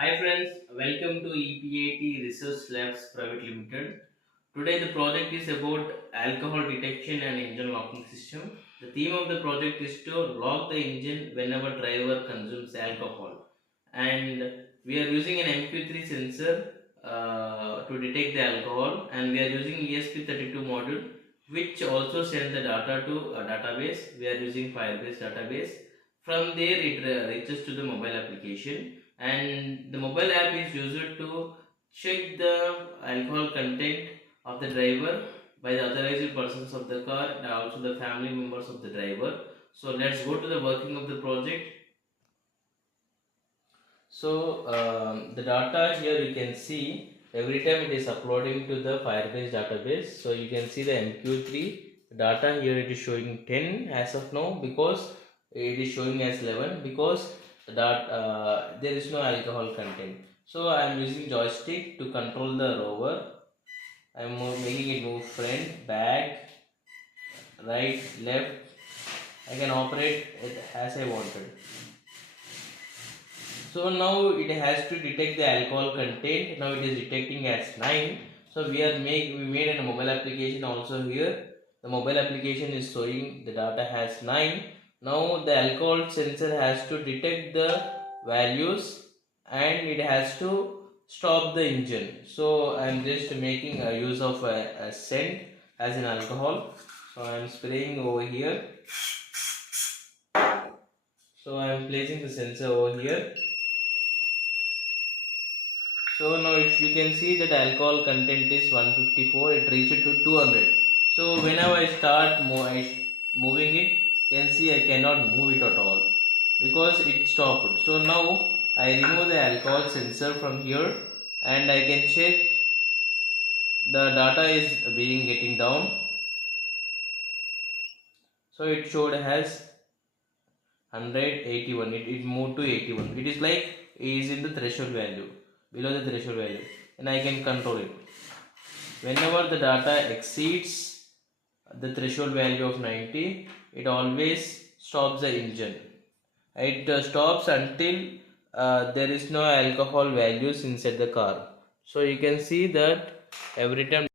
Hi friends, welcome to EPIT Research Labs Private Limited. Today the project is about alcohol detection and engine locking system. The theme of the project is to lock the engine whenever driver consumes alcohol. And we are using an MQ3 sensor to detect the alcohol, and we are using ESP32 module which also send the data to a database. We are using Firebase database. From there it reaches to the mobile application, and the mobile app is used to check the alcohol content of the driver by the authorized persons of the car and also the family members of the driver. So let's go to the working of the project. So the data here you can see every time it is uploading to the Firebase database. So you can see the MQ3 data here, it is showing 10 as of now because it is showing as 11 because that there is no alcohol content. So I am using joystick to control the rover. I am making it move front, back, right, left. I can operate it as I wanted. So now it has to detect the alcohol content. Now it is detecting as 9. So we made a mobile application also here. The mobile application is showing the data has 9. Now the alcohol sensor has to detect the values and it has to stop the engine. So I am just making a use of a scent as an alcohol. So I am spraying over here. So I am placing the sensor over here. So now if you can see that alcohol content is 154, it reached to 200. So whenever I start moving it, you can see I cannot move it at all because it stopped. So now I remove the alcohol sensor from here and I can check the data is being getting down. So it showed has 181, it moved to 81. It is like it is in the threshold value, below the threshold value, and I can control it. Whenever the data exceeds the threshold value of 90, it always stops the engine. It stops until there is no alcohol values inside the car. So you can see that every time